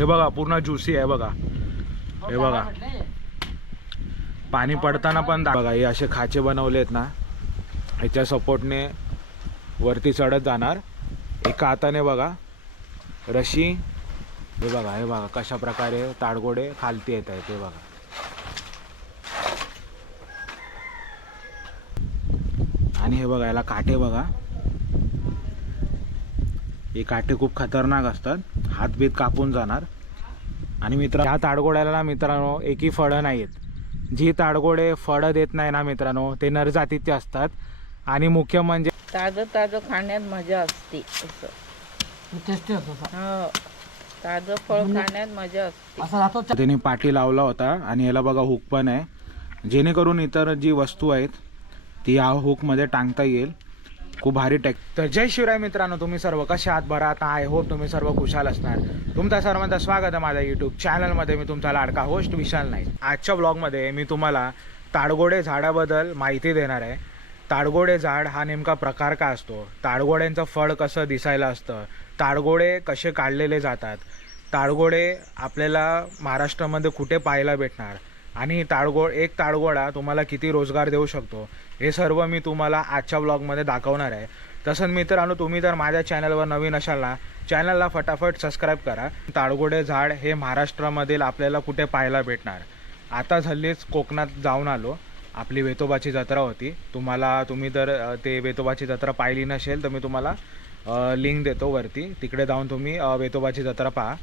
हे बघा पूर्ण ज्युसी आहे बघा. हे बघा. पाणी पडताना पण बघा हे असे खाचे बनवले आहेत ना ह्याच्या सपोर्टने वरती चढत जाणार. एका हाताने बघा. रशी. हे बघा हे बघा कशा प्रकारे ताडगोडे खालती येत आहेत हे बघा. आणि हे बघा याला काटे बघा. हे काटे खूप खतरनाक असतात. हातबीत कापून जाणार. आणि मित्र ह्या ताडगोड्याला ना मित्रांनो एकही फळं नाही आहेत जी ताडगोडे फळं देत नाही ना मित्रांनो ते नरजातीचे असतात. आणि मुख्य म्हणजे ताजं ताजं खाण्यात मजा असते टेस्टी असा. हो. ताजं फळ खाण्यात मजा असते. त्याने पाठी लावला होता आणि याला बघा हुक पण आहे. जेणेकरून इतर जी वस्तू आहेत ती या हुकमध्ये टांगता येईल. खूप भारी टेक तर जय शिवराय मित्रांनो तुम्ही सर्व कसे आहात? बरा आता आय होप तुम्ही सर्व खुशाल असणार. तुमचा सर्वांचं स्वागत आहे माझ्या यूट्यूब चॅनलमध्ये मी तुमचा लाडका होस्ट विशाल नाईक. आजच्या ब्लॉगमध्ये मी तुम्हाला ताडगोडे झाडाबद्दल माहिती देणार आहे. ताडगोडे झाड हा नेमका प्रकार काय असतो? ताडगोड्यांचं फळ कसं दिसायला असतं? ताडगोडे कसे काढलेले जातात? ताडगोडे आपल्याला महाराष्ट्रामध्ये कुठे पाहायला भेटणार? आणि ताळगोळ एक ताळगोळा तुम्हाला किती रोजगार देऊ शकतो हे सर्व मी तुम्हाला आजच्या ब्लॉगमध्ये दाखवणार आहे. तसंच मित्रांनो तुम्ही जर माझ्या चॅनलवर नवीन असाल ना चॅनलला फटाफट सबस्क्राईब करा. ताळगोडे झाड हे महाराष्ट्रामधील आपल्याला कुठे पाहायला भेटणार? आता हल्लीच कोकणात जाऊन आलो. आपली वेतोबाची जत्रा होती. तुम्हाला तुम्ही जर ते वेतोबाची जत्रा पाहिली नसेल तर मी तुम्हाला लिंक देतो वरती. तिकडे जाऊन तुम्ही वेतोबाची जत्रा पहा.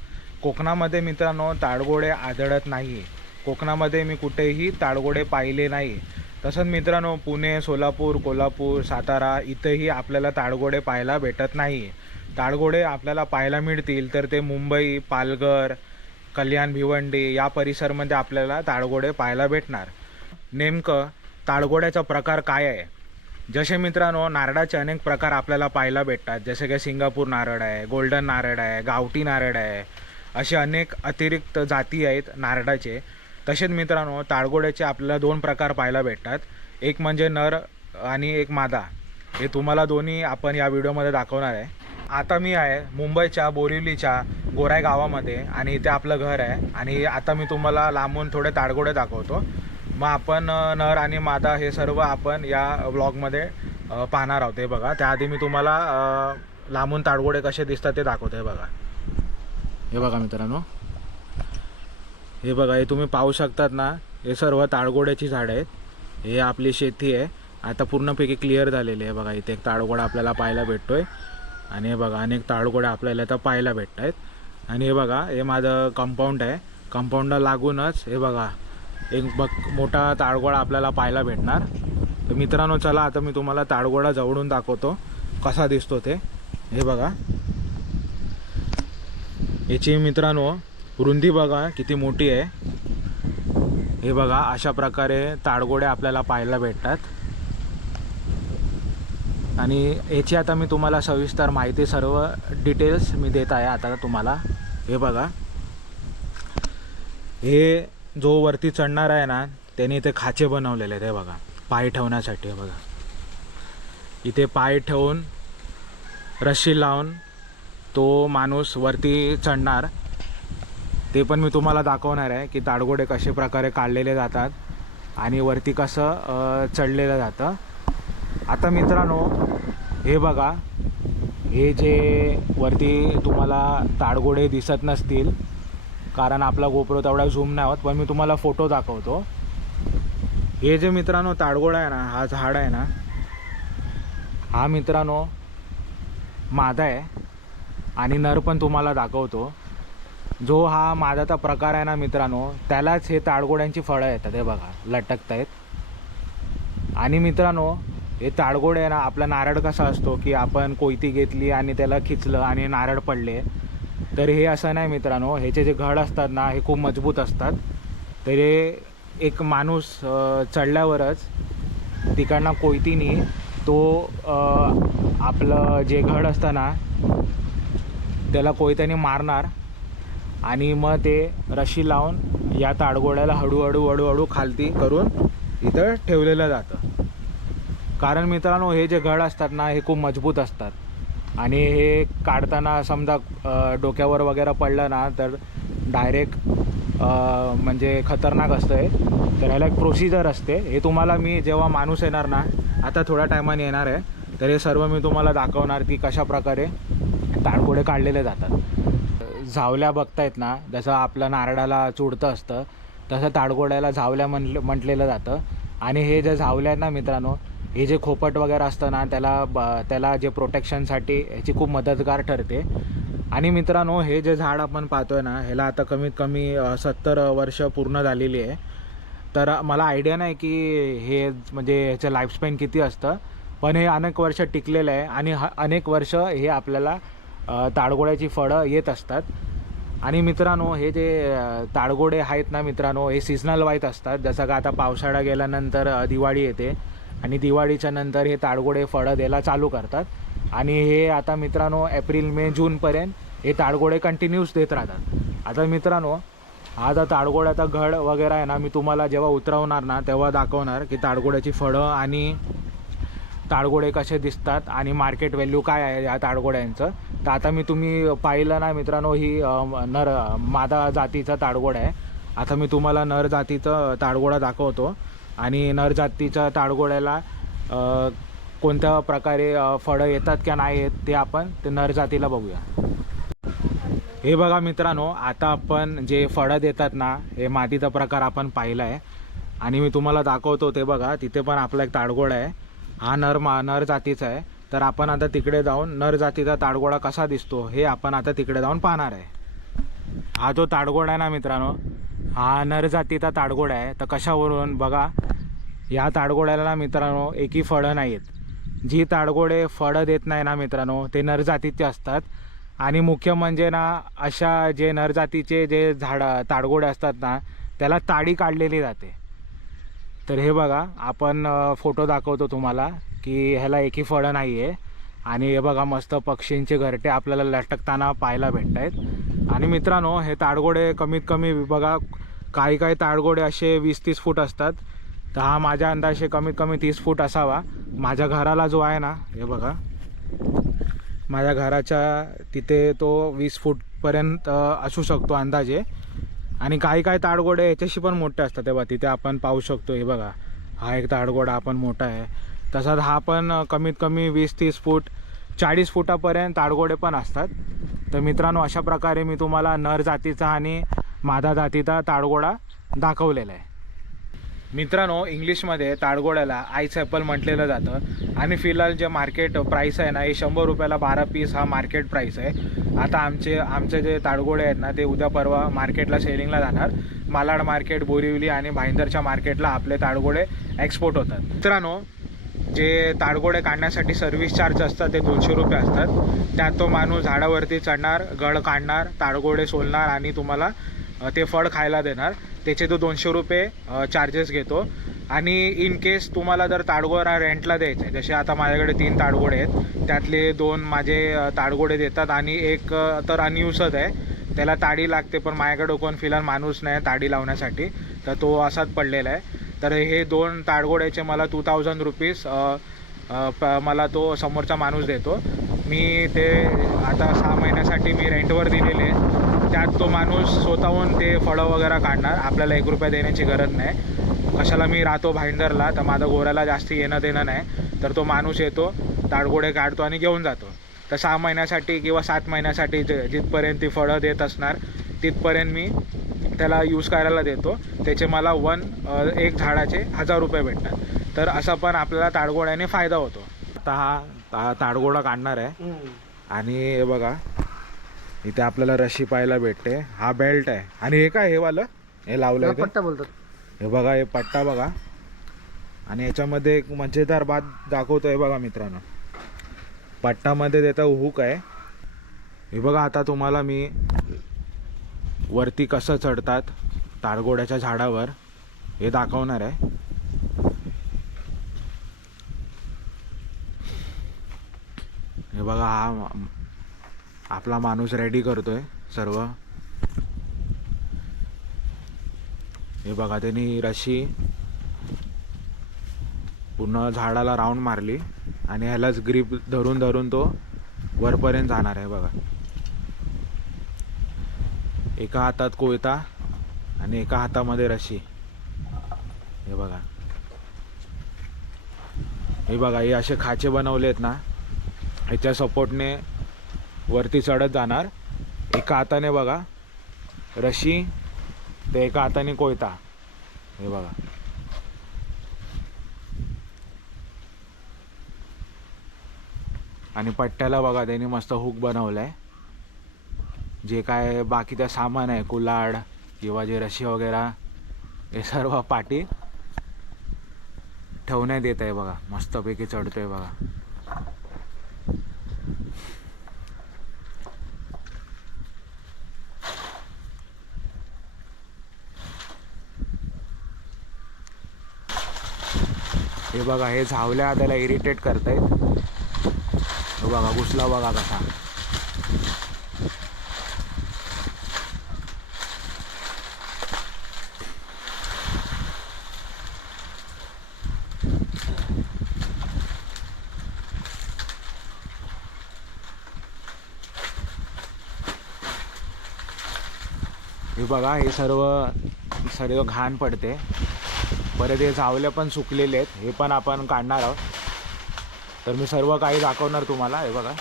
कोकणामध्ये मित्रांनो ताडगोडे आढळत नाही कोकणामध्ये मी कुठेही ताडगोडे पाहिले नाही. तसंच मित्रांनो पुणे सोलापूर कोल्हापूर सातारा इथंही आपल्याला ताडगोडे पाहायला भेटत नाही. ताडगोडे आपल्याला पाहायला मिळतील तर ते मुंबई पालघर कल्याण भिवंडी या परिसरमध्ये आपल्याला ताडगोडे पाहायला भेटणार. नेमकं ताडगोड्याचा प्रकार काय आहे? जसे मित्रांनो नारळाचे अनेक प्रकार आपल्याला पाहायला भेटतात. जसे की सिंगापूर नारळ आहे गोल्डन नारळ आहे गावठी नारळ आहे असे अनेक अतिरिक्त जाती आहेत नारळाचे. तसेच मित्रांनो ताळगोड्याचे आपल्याला दोन प्रकार पाहायला भेटतात. एक म्हणजे नर आणि एक मादा. हे तुम्हाला दोन्ही आपण या व्हिडिओमध्ये दाखवणार आहे. आता मी आहे मुंबईच्या बोरिवलीच्या गोराय गावामध्ये आणि इथे आपलं घर आहे. आणि आता मी तुम्हाला लांबून थोडे ताडगोडे दाखवतो. मग आपण नर आणि मादा हे सर्व आपण या ब्लॉगमध्ये पाहणार आहोत. हे बघा त्याआधी मी तुम्हाला लांबून ताडगोडे कसे दिसतात ते दाखवतो. हे बघा. हे बघा मित्रांनो. हे बघा हे तुम्ही पाहू शकतात ना हे सर्व ताडगोड्याची झाडं आहेत. हे आपली शेती आहे. आता पूर्णपैकी क्लिअर झालेली आहे बघा इथे एक ताळगोडा आपल्याला पाहायला भेटतो आहे आणि हे बघा अनेक ताळगोड्या आपल्याला इथं पाहायला भेटत आहेत आणि हे बघा हे माझं कंपाऊंड आहे. कंपाऊंडला लागूनच हे बघा एक बघ मोठा ताडगोडा आपल्याला पाहायला भेटणार. तर मित्रांनो चला आता मी तुम्हाला ताडगोडा जवळून दाखवतो. कसा दिसतो ते. हे बघा. याची मित्रांनो रुंदी बघा किती मोठी आहे. हे बघा अशा प्रकारे ताडगोडे आपल्याला पाहायला भेटतात. आणि याची आता मी तुम्हाला सविस्तर माहिती सर्व डिटेल्स मी देत आहे आता तुम्हाला. हे बघा. हे जो वरती चढणार आहे ना त्याने इथे खाचे बनवलेले आहेत हे बघा. पाय ठेवण्यासाठी हे बघा. इथे पाय ठेवून रस्सी लावून तो माणूस वरती चढणार. ते पण मी तुम्हाला दाखवणार आहे की ताडगोडे कसे प्रकारे काढलेले जातात आणि वरती कसं चढलेलं जातं. आता मित्रांनो हे बघा हे जे वरती तुम्हाला ताडगोडे दिसत नसतील कारण आपला गोप्रो तेवढा झूम नाही होत पण मी तुम्हाला फोटो दाखवतो. हे जे मित्रांनो ताडगोडा आहे ना हा झाड आहे ना हा मित्रांनो मादा आहे आणि नर पण तुम्हाला दाखवतो. जो हा मादाचा प्रकार आहे ना मित्रांनो त्यालाच हे ताडगोड्यांची फळं येतात हे बघा लटकत आहेत आणि मित्रांनो हे ताडगोडे आहे ना आपला नारळ कसा असतो की आपण कोयती घेतली आणि त्याला खिचलं आणि नारळ पडले. तर हे असं नाही मित्रांनो ह्याचे जे घड असतात ना हे खूप मजबूत असतात. तर हे एक माणूस चढल्यावरच तिकडनं कोयतीने तो आपलं जे घड असतं ना त्याला कोयत्याने मारणार. आणि मग ते रशी लावून या ताडगोड्याला हळूहळू हळूहळू खालती करून इथं ठेवलेलं जातं. कारण मित्रांनो हे जे घड असतात ना हे खूप मजबूत असतात. आणि हे काढताना समजा डोक्यावर वगैरे पडलं ना तर डायरेक्ट म्हणजे खतरनाक असतं हे तर ह्याला एक प्रोसिजर असते. हे तुम्हाला मी जेव्हा माणूस येणार ना आता थोड्या टायमाने येणार आहे. तर हे सर्व मी तुम्हाला दाखवणार की कशा प्रकारे ताडगोडे काढलेले जातात. झावल्या बघतायत ना जसं आपलं नारळाला चुडतं असतं तसं ताडगोड्याला झावल्या म्हण म्हटलेलं जातं. आणि हे जे झावल्या आहेत ना मित्रांनो हे जे खोपट वगैरे असतं ना त्याला ब त्याला जे प्रोटेक्शनसाठी ह्याची खूप मदतगार ठरते. आणि मित्रांनो हे जे झाड आपण पाहतोय ना ह्याला आता कमीत कमी सत्तर वर्ष पूर्ण झालेली आहे. तर मला आयडिया नाही की हे म्हणजे ह्याचं लाईफस्पॅन किती असतं पण हे अनेक वर्ष टिकलेलं आहे आणि ह अनेक वर्ष हे आपल्याला ताडगोड्याची फळं येत असतात. आणि मित्रांनो हे जे ताडगोडे आहेत ना मित्रांनो हे सीझनल वाईज असतात. जसं का आता पावसाळा गेल्यानंतर दिवाळी येते. आणि दिवाळीच्या नंतर हे ताडगोडे फळं द्यायला चालू करतात. आणि हे आता मित्रांनो एप्रिल मे जूनपर्यंत हे ताडगोडे कंटिन्यूस देत राहतात. आता मित्रांनो हा आता ताडगोड्याचा घड वगैरे आहे ना मी तुम्हाला जेव्हा उतरवणार ना तेव्हा दाखवणार की ताडगोड्याची फळं आणि ताडगोडे कसे दिसतात आणि मार्केट व्हॅल्यू काय आहे या ताडगोड्यांचं तर आता मी तुम्ही पाहिलं ना मित्रांनो ही नर मादा जातीचा ताडगोड आहे. आता मी तुम्हाला नर जातीचं ताडगोडा दाखवतो. आणि नर जातीच्या ताडगोड्याला कोणत्या प्रकारे फळं येतात किंवा नाही येत ते आपण ते नर जातीला बघूया. हे बघा मित्रांनो आता आपण जे फळं देतात ना हे मातीचा प्रकार आपण पाहिला आहे आणि मी तुम्हाला दाखवतो ते बघा तिथे पण आपला एक ताडगोड आहे. हा नर मा नर जातीचा आहे. तर आपण आता तिकडे जाऊन नर जातीचा ताडगोळा कसा दिसतो हे आपण आता तिकडे जाऊन पाहणार आहे. हा जो ताडगोळा आहे ना मित्रांनो हा नर जातीचा ताडगोळा आहे. तर कशावरून? बघा या ताडगोळ्याला ना मित्रांनो एकही फळं नाही आहेत जी ताडगोळे फळं देत नाही ना मित्रांनो ते नर जातीचे असतात. आणि मुख्य म्हणजे ना अशा जे नर जातीचे जे झाडं ताडगोळे असतात ना त्याला ताडी काढलेली जाते. तर हे बघा आपण फोटो दाखवतो तुम्हाला की ह्याला एकही फळं नाही आहे आणि हे बघा मस्त पक्षींचे घरटे आपल्याला लटकताना पाहायला भेटत आहेत आणि मित्रांनो हे ताडगोडे कमीत कमी बघा काही काही ताडगोडे असे वीस तीस फूट असतात. तर हा माझ्या अंदाजे कमीत कमी तीस फूट असावा. माझ्या घराला जो आहे ना हे बघा माझ्या घराच्या तिथे तो वीस फूटपर्यंत असू शकतो अंदाजे. आणि काही काही ताडगोडे याच्याशी पण मोठे असतात. तेव्हा तिथे आपण पाहू शकतो. हे बघा हा एक ताडगोडा आपण मोठा आहे. तसाच हा पण कमीत कमी वीस तीस फूट चाळीस फुटापर्यंत ताडगोडे पण असतात. तर मित्रांनो अशा प्रकारे मी तुम्हाला नर जातीचा आणि मादा जातीचा ताडगोडा दाखवलेला आहे. मित्रांनो इंग्लिशमध्ये ताडगोड्याला आईस ॲपल म्हटलेलं जातं. आणि फिलहाल जे मार्केट प्राईस आहे ना हे शंभर रुपयाला बारा पीस हा मार्केट प्राईस आहे. आता आमचे आमचे जे ताडगोडे आहेत ना ते उद्या परवा मार्केटला सेलिंगला जाणार. मालाड मार्केट बोरिवली आणि भाईंदरच्या मार्केटला आपले ताडगोडे एक्सपोर्ट होतात. मित्रांनो जे ताडगोडे काढण्यासाठी सर्व्हिस चार्ज असतात ते दोनशे रुपये असतात. त्यात तो माणूस झाडावरती चढणार गळ काढणार ताडगोडे सोलणार आणि तुम्हाला ते फळ खायला देणार. त्याचे तो दोनशे रुपये चार्जेस घेतो. आणि इन केस तुम्हाला जर ताडगोडा रेंटला द्यायचं आहे जसे आता माझ्याकडे तीन ताडगोडे आहेत त्यातले दोन माझे ताडगोडे देतात आणि एक तर अनयुसच आहे. त्याला ताडी लागते पण माझ्याकडे कोण फिलहाल माणूस नाही ताडी लावण्यासाठी. तर तो असाच पडलेला आहे. तर हे दोन ताडगोड्याचे मला टू थाउजंड रुपीज मला तो समोरचा माणूस देतो. मी ते आता सहा महिन्यासाठी मी रेंटवर दिलेले आहे. त्यात तो माणूस स्वतःहून ते फळं वगैरे काढणार. आपल्याला एक रुपया देण्याची गरज नाही. कशाला मी राहतो भाईंदरला तर माझं गोऱ्याला जास्त येणं देणं नाही. तर तो माणूस येतो ताडगोडे काढतो आणि घेऊन जातो. तर सहा महिन्यासाठी किंवा सात महिन्यासाठी ज जिथपर्यंत ती फळं देत असणार तिथपर्यंत मी त्याला यूज करायला देतो. त्याचे मला वन एक झाडाचे हजार रुपये भेटतात. तर असा पण आपल्याला ताडगोड्याने फायदा होतो. आता हा ता ताडगोडा काढणार आहे. आणि हे बघा इथे आपल्याला रशी पाहायला भेटते. हा बेल्ट आहे. आणि हे काय हे वालं? हे लावलं आहे पट्टा बोलतात. हे बघा हे पट्टा बघा. आणि याच्यामध्ये एक मजेदार बात दाखवतो हे बघा मित्रांनो. पट्टामध्ये त्याचा हुक आहे. हे बघा आता तुम्हाला मी वरती कसं चढतात ताडगोड्याच्या झाडावर हे दाखवणार आहे. हे बघा हा आपला माणूस रेडी करतोय सर्व. हे बघा त्यांनी रशी पूर्ण झाडाला राऊंड मारली आणि ह्यालाच ग्रीप धरून धरून तो वरपर्यंत जाणार आहे बघा. एका हातात कोयता आणि एका हातामध्ये रशी हे बघा. हे बघा हे असे खाचे बनवले आहेत ना ह्याच्या सपोर्टने वरती चढत जाणार. एका हाताने बघा. रशी ते एका हाताने कोयता. हे बघा. आणि पट्ट्याला बघा त्यांनी मस्त हुक बनवलाय. जे काय बाकीचं सामान आहे कुलाड किंवा जे रशी वगैरे हे सर्व पाठी ठेवण्यात येत आहे बघा. मस्तपैकी चढतोय बघा. हे बघा हे झावल्या त्याला इरिटेट करतायत हे बघा घुसला बघा कसा. हे बघा हे सर्व सर्व घाण पडते. परत हे झावले पण सुकलेले आहेत. हे पण आपण काढणार आहोत. तर मी सर्व काही दाखवणार तुम्हाला. हे बघा.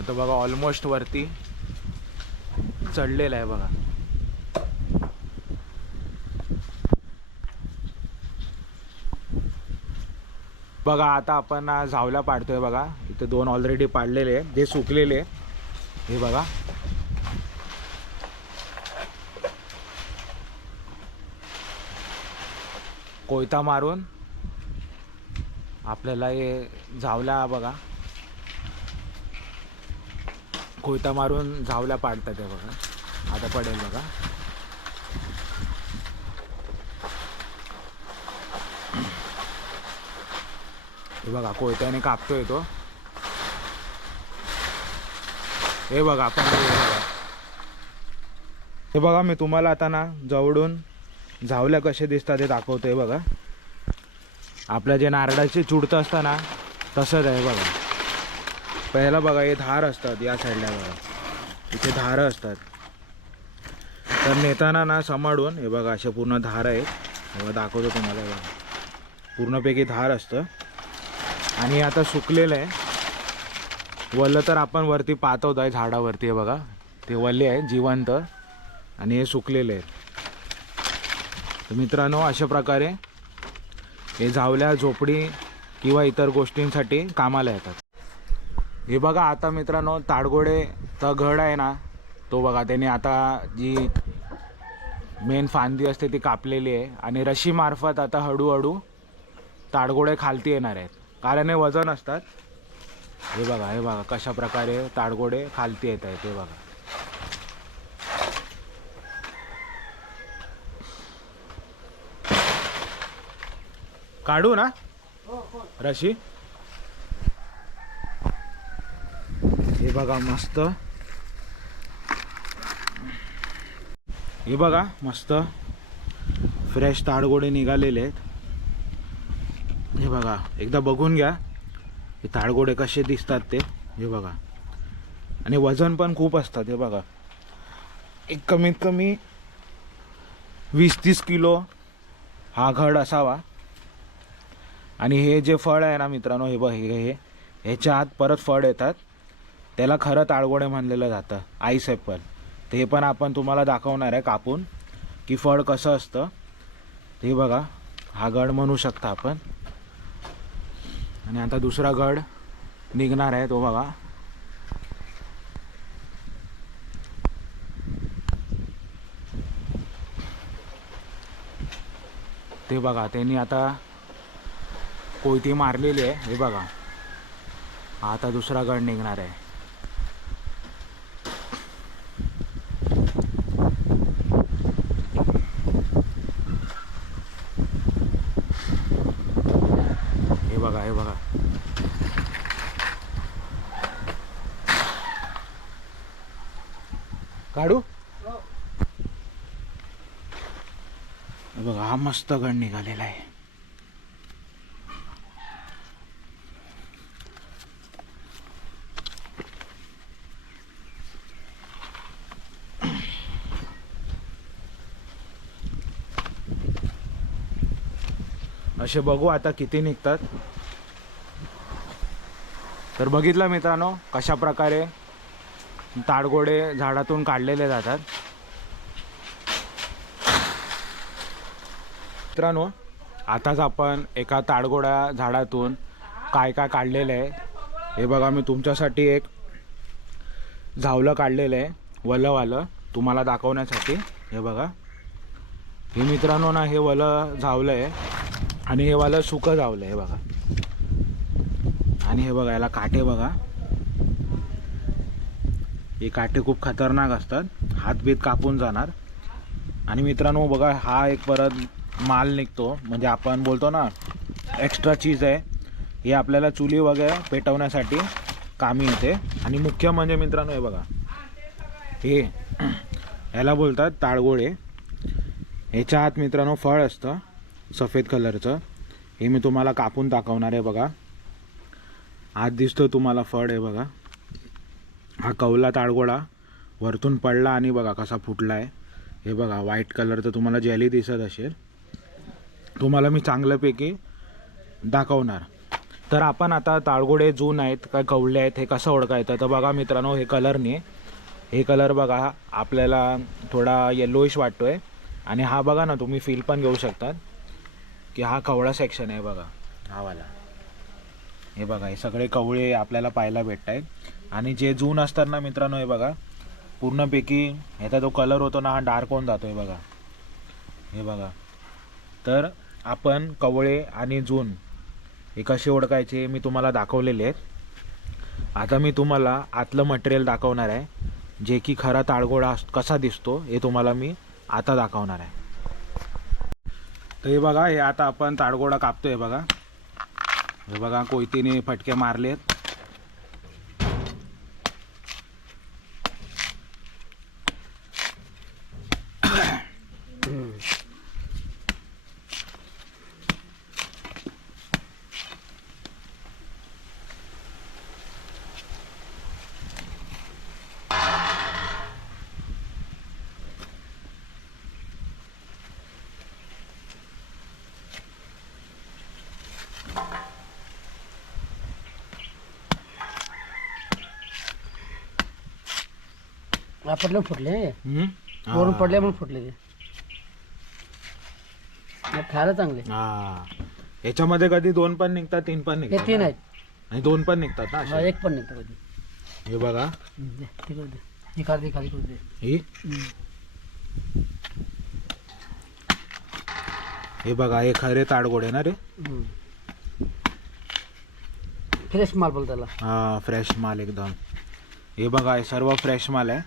आता बघा ऑलमोस्ट वरती चढलेला आहे बघा. बघा आता आपण झावला पाडतोय बघा. इथे दोन ऑलरेडी पाडलेले आहे जे सुकलेले हे बघा. कोयता मारून आपल्याला हे झावला बघा. कोयता मारून झावला पाडतात हे बघा. आता पडेल बघा. बघा कोयत्याने कापतोय तो. हे बघा आपण हे बघा. मी तुम्हाला आता ना जवळून झावल्या कसे दिसतात ते दाखवतो हे बघा. आपल्या जे नारळाचे चुडतं असतं ना तसंच आहे बघा. पहिला बघा हे धार असतात या साईडला बघा. इथे धार असतात. तर नेताना ना सांभाळून हे बघा असे पूर्ण धार आहेत. बघा दाखवतो तुम्हाला हे बघा. पूर्णपैकी धार असतं. आणि आता सुकलेलं आहे. वल्लं तर आपण वरती पाहत आहे झाडावरती हे बघा. ते वल्ले आहे जिवंत. आणि हे सुकलेले आहेत. तर मित्रांनो अशा प्रकारे हे झावल्या झोपडी किंवा इतर गोष्टींसाठी कामाला येतात. हे बघा आता मित्रांनो ताडगोडेचा घड आहे ना तो बघा त्याने आता जी मेन फांदी असते ती कापलेली आहे. आणि रशीमार्फत आता हळूहळू ताडगोडे खालती येणार आहेत. कारण वजन असतात. हे बघा हे बघा कशा प्रकारे ताडगोडे खालती येत आहेत हे बघा. काढू ना? रशी? हे बघा मस्त. हे बघा मस्त. फ्रेश ताडगोडे निघालेले आहेत. हे बघा एकदा बघून घ्या. हे ताडगोडे कसे दिसतात ते. हे बघा. आणि वजन पण खूप असतात हे बघा. एक कमीत कमी वीस तीस किलो हा घड असावा. आणि हे जे फळ आहे ना मित्रांनो हे बघ हे हे ह्याच्या आत परत फळ येतात. त्याला खरं ताळगोडे म्हणलेलं जातं. आईस ॲपल ते पण आपण तुम्हाला दाखवणार आहे कापून की फळ कसं असतं. ते बघा हा गड म्हणू शकता आपण. आणि आता दुसरा गड निघणार आहे तो बघा. ते बघा त्यांनी आता कोयती मारलेली आहे हे बघा. आता दुसरा गड निघणार आहे हे बघा हे बघा. काढू? बघा हा मस्त गण निघालेला आहे. असे बघू आता किती निघतात. तर बघितलं मित्रांनो कशा प्रकारे ताडगोडे झाडातून काढलेले जातात. मित्रांनो आताच आपण एका ताडगोड्या झाडातून काय काय काढलेलं आहे हे बघा मी तुमच्यासाठी एक झावलं काढलेलं आहे वलंवालं तुम्हाला दाखवण्यासाठी. हे बघा. हे मित्रांनो ना हे वलं झावलं आहे. आणि हे वाला सुकं जावलं आहे बघा. आणि हे बघा याला काटे बघा. हे काटे खूप खतरनाक असतात. हातबीत कापून जाणार. आणि मित्रांनो बघा हा एक परत माल निघतो. म्हणजे आपण बोलतो ना एक्स्ट्रा चीज आहे. हे आपल्याला चुली वगैरे पेटवण्यासाठी कामी येते. आणि मुख्य म्हणजे मित्रांनो हे बघा. हे याला बोलतात ताळगोळे. ह्याच्या आत मित्रांनो फळ असतं. सफेद कलरचं. हे मी तुम्हाला कापून दाखवणार आहे बघा. आत दिसतो तुम्हाला फळ आहे बघा. हा कवला ताळगोळा वरतून पडला आणि बघा कसा फुटला आहे हे बघा व्हाईट कलरचं तुम्हाला जेली दिसत असेल. तुम्हाला मी चांगल्यापैकी दाखवणार. तर आपण आता ताळगोडे जून आहेत काय कवले आहेत हे कसं ओळखायचं? तर बघा मित्रांनो हे कलरने हे कलर बघा आपल्याला थोडा येल्लोइश वाटतो आहे आणि हा बघा ना तुम्ही फील पण घेऊ शकतात. की हा कवळा सेक्शन आहे बघा. हा वाला हे बघा हे सगळे कवळे आपल्याला पाहायला भेटत आहेत आणि जे जून असतात ना मित्रांनो हे बघा पूर्णपैकी ह्याचा जो कलर होतो ना हा डार्क होऊन जातो आहे बघा. हे बघा. तर आपण कवळे आणि जून हे कसे ओळखायचे मी तुम्हाला दाखवलेले आहेत. आता मी तुम्हाला आतलं मटेरियल दाखवणार आहे जे की खरा ताळगोळा अस- कसा दिसतो हे तुम्हाला मी आता दाखवणार आहे. तर हे बघा हे आता आपण ताडगोळा कापतोय बघा. हे बघा कोयतीने फटके मारलेत. आपटले फुटले. हम्म? वरून. पडले म्हणून फुटले ते. खायला चांगले. हा. याच्यामध्ये कधी दोन पण निघतात तीन पण हे निघतात तीन? आहेत. आणि दोन पण निघतात ना हा? एक पण नाही तर कधी. हे बघा. हम्म, दे, ते करू दे. हे खाली खाली करू दे. ही? हे बघा हे खरे ताडगोडे ना रे? फ्रेश माल बोल त्याला हा फ्रेश माल एकदम. हे बघा हे सर्व फ्रेश माल आहे.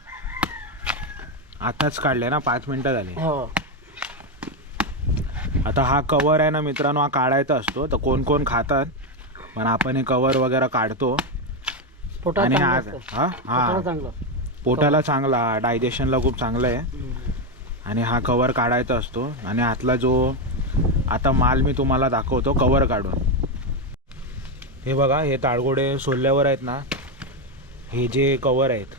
आताच काढले ना पाच मिनिटं झाली. हो. आता हा कवर आहे ना मित्रांनो हा काढायचा असतो तर कोण कोण खातात पण आपण हे कवर वगैरे काढतो. आणि चांगलं हा असतं. हा? पोटाला हा चांगलं. पोटाला चांगला डायजेशनला खूप चांगलं आहे. आणि हा कवर काढायचा असतो आणि आतला जो आता माल मी तुम्हाला दाखवतो कवर काढून. हे बघा हे ताळगोडे सोलल्यावर आहेत ना हे जे कवर आहेत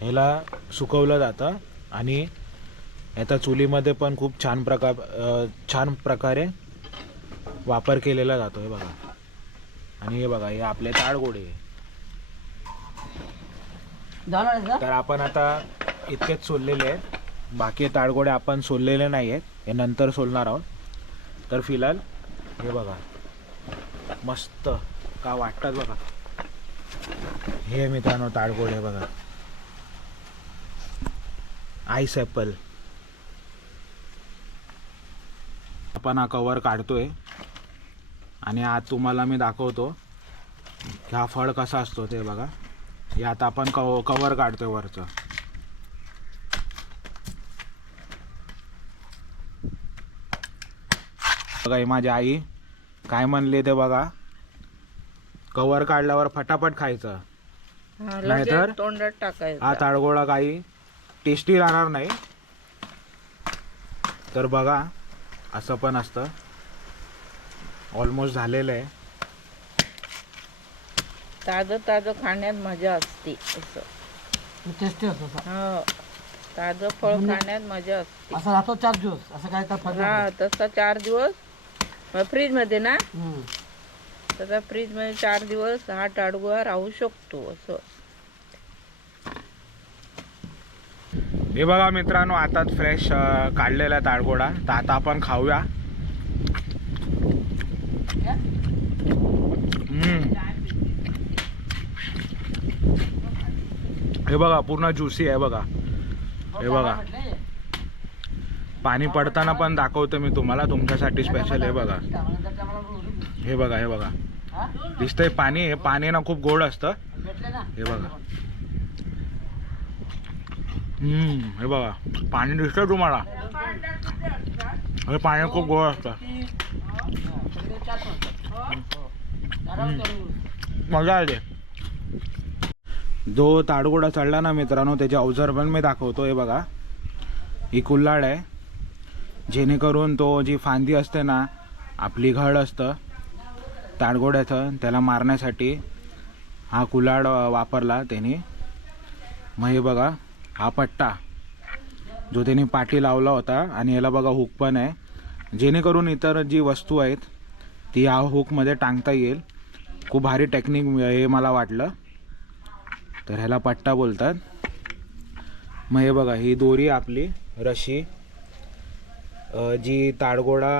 ह्याला सुकवलं जातं. आणि याचा चुलीमध्ये पण खूप छान प्रकार छान प्रकारे वापर केलेला जातो हे बघा. आणि हे बघा हे आपले ताळगोडे? तर आपण आता इतकेच सोललेले आहेत. बाकी ताळगोडे आपण सोललेले नाही आहेत. हे नंतर सोलणार आहोत. तर फिलहाल हे बघा. मस्त का वाटतात बघा. हे मित्रांनो ताळगोडे बघा. आईस ॲपल आपण हा कवर काढतोय. आणि आज तुम्हाला मी दाखवतो हा फळ कसा असतो ते बघा. हे आता आपण कव कवर काढतोय वरचं. बघा ही माझी आई काय म्हणले ते बघा. कवर काढल्यावर फटाफट खायचं. नाहीतर? तोंडात टाकायचं. हा ताळगोळा काही टेस्टी राहणार नाही. तर बघा असं पण असतं. ऑलमोस्ट झालेलं आहे. ताजं ताजं खाण्यात मजा असते असं. टेस्टी असतो असा. हो. ताजं फळ खाण्यात मजा असते. असं राहतो चार दिवस असं काय तर फरक हा. तसा चार दिवस. फ्रीजमध्ये ना? हम्म. तसा फ्रीजमध्ये चार दिवस हा टाडगोळा राहू शकतो असं. हे बघा मित्रांनो आताच फ्रेश काढलेला आहे ताळगोडा तर आता आपण खाऊया. हे बघा पूर्ण ज्युसी आहे बघा. हे बघा. पाणी पडताना पण दाखवतो मी तुम्हाला तुमच्यासाठी स्पेशल हे बघा. हे बघा हे बघा. हा? दिसतंय पाणी हे पाणी ना खूप गोड असतं. हे बघा. हे बघा. पाणी दिसतंय तुम्हाला? हे पाणी खूप गोड असतं. मजा येते जो ताडगोडा चढला ना मित्रांनो त्याचे अवजार पण मी दाखवतो हे बघा. ही कुल्हाड आहे. जेणेकरून तो जी फांदी असते ना आपली घड असतं ताडगोड्याचं त्याला मारण्यासाठी हा कुल्हाड वापरला त्याने. मग हे बघा. हा पट्टा जो त्याने पाठी लावला होता. आणि याला बघा हुक पण आहे. जेणेकरून इतर जी वस्तू आहेत ती या हुकमध्ये टांगता येईल. खूप भारी टेक्निक हे मला वाटलं. तर ह्याला पट्टा बोलतात. मग हे बघा ही दोरी आपली रशी. जी ताडगोडा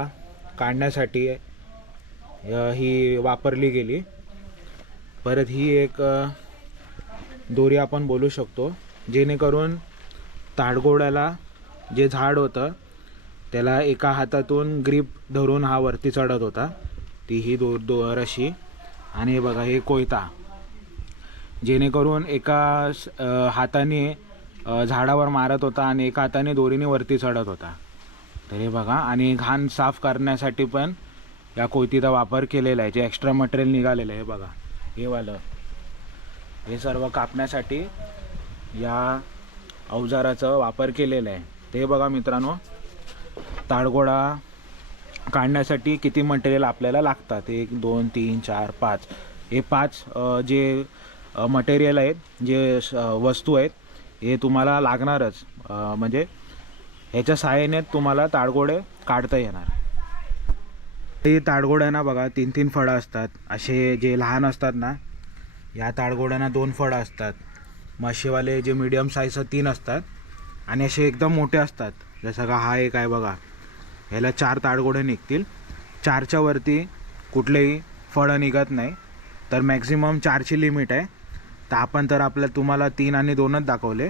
काढण्यासाठी ही वापरली गेली. परत ही एक दोरी आपण बोलू शकतो. जेणेकरून ताडगोड्याला जे झाड होतं त्याला एका हातातून ग्रीप धरून हा वरती चढत होता. ती ही दो दो रशी आणि हे बघा हे कोयता. जेणेकरून एका स- हाताने झाडावर मारत होता आणि एका हाताने दोरीने वरती चढत होता. तर हे बघा आणि घाण साफ करण्यासाठी पण या कोयतीचा वापर केलेला आहे. जे एक्स्ट्रा मटेरियल निघालेलं आहे हे बघा. हे वालं. हे सर्व कापण्यासाठी या अवजाराचा वापर केलेला आहे. ते बघा मित्रांनो ताडगोडा काढण्यासाठी किती मटेरियल आपल्याला लागतात? एक दोन तीन चार पाच. हे पाच जे मटेरियल आहेत जे वस्तू आहेत हे तुम्हाला लागणारच. म्हणजे ह्याच्या सहाय्याने तुम्हाला ताडगोडे काढता येणार. ते ताडगोड्यांना बघा तीन तीन फळं असतात. असे जे लहान असतात ना या ताडगोड्यांना दोन फळं असतात. माशेवाले जे मीडियम साईजचं तीन असतात आणि असे एकदम मोठे असतात. जसं का हा एक आहे बघा. ह्याला चार ताडगोडे निघतील. चारच्या वरती कुठलेही फळं निघत नाही. तर मॅक्झिमम चारची लिमिट आहे. तर आपण तर आपल्या तुम्हाला तीन आणि दोनच दाखवले.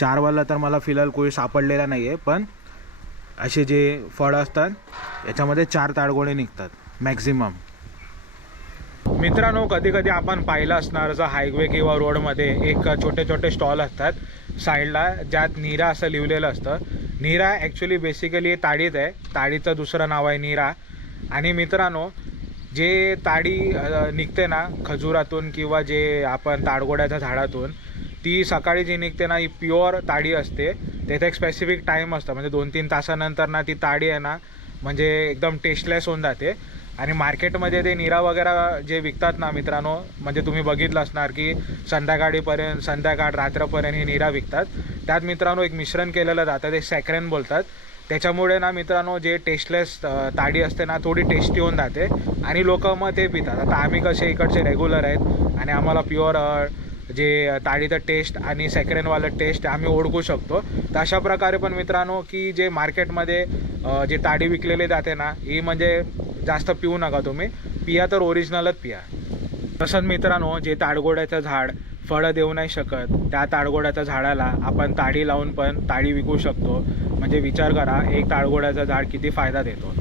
चारवाला तर मला फिलहाल कोणी सापडलेला नाही आहे पण असे जे फळं असतात याच्यामध्ये चार ताडगोडे निघतात मॅक्झिमम मित्रांनो कधी कधी आपण पाहिलं असणार जर हायवे किंवा रोडमध्ये एक छोटे छोटे स्टॉल असतात साईडला ज्यात नीरा असं लिहिलेलं असतं. नीरा ॲक्च्युली बेसिकली ताडीत आहे. ताडीचं दुसरं नाव आहे नीरा. आणि मित्रांनो जे ताडी निघते ना खजुरातून किंवा जे आपण ताडगोड्याच्या झाडातून ती सकाळी जी निघते ना ही प्युअर ताडी असते. त्याचा एक स्पेसिफिक टाईम असतं. म्हणजे दोन तीन तासानंतर ना ती ताडी आहे ना म्हणजे एकदम टेस्टलेस होऊन जाते. आणि मार्केटमध्ये ते निरा वगैरे जे विकतात ना मित्रांनो म्हणजे तुम्ही बघितलं असणार की संध्याकाळीपर्यंत संध्याकाळ रात्रपर्यंत हे निरा विकतात. त्यात मित्रांनो एक मिश्रण केलेलं जातं ते सॅक्रेन बोलतात. त्याच्यामुळे ना मित्रांनो जे टेस्टलेस ताडी असते ना थोडी टेस्टी होऊन जाते आणि लोक मग ते पितात. आता आम्ही कसे इकडचे रेग्युलर आहेत आणि आम्हाला प्युअर जे ताडीचं टेस्ट आणि सॅक्रेनवालं टेस्ट आम्ही ओळखू शकतो. तर अशा प्रकारे पण मित्रांनो की जे मार्केटमध्ये जे ताडी विकलेली जाते ना ही म्हणजे जास्त पिऊ नका तुम्ही. पिया तर ओरिजिनलच पिया. तसंच मित्रांनो जे ताडगोड्याचं झाड फळं देऊ नाही शकत त्या ताडगोड्याच्या झाडाला आपण ताडी लावून पण ताडी विकू शकतो. म्हणजे विचार करा एक ताडगोड्याचं झाड किती फायदा देतो.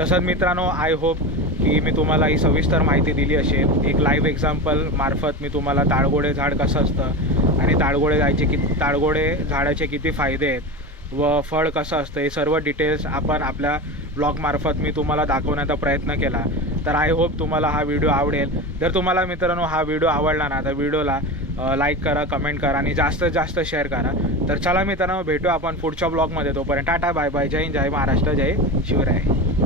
तसंच मित्रांनो आय होप की मी तुम्हाला ही सविस्तर माहिती दिली असेल. एक लाईव्ह एक्झाम्पल मार्फत मी तुम्हाला ताडगोडे झाड कसं असतं आणि ताडगोडे जायचे किती ताडगोडे झाडाचे किती फायदे आहेत. व फळ कसं असतं हे सर्व डिटेल्स आपण आपल्या ब्लॉगमार्फत मी तुम्हाला दाखवण्याचा प्रयत्न केला. तर आय होप तुम्हाला हा व्हिडिओ आवडेल. जर तुम्हाला मित्रांनो हा व्हिडिओ आवडला ना तर व्हिडिओला लाईक करा कमेंट करा आणि जास्तीत जास्त शेअर करा. तर चला मित्रांनो भेटू आपण पुढच्या ब्लॉगमध्ये तोपर्यंत टाटा बाय बाय जय हिंद जय महाराष्ट्र जय शिवराय.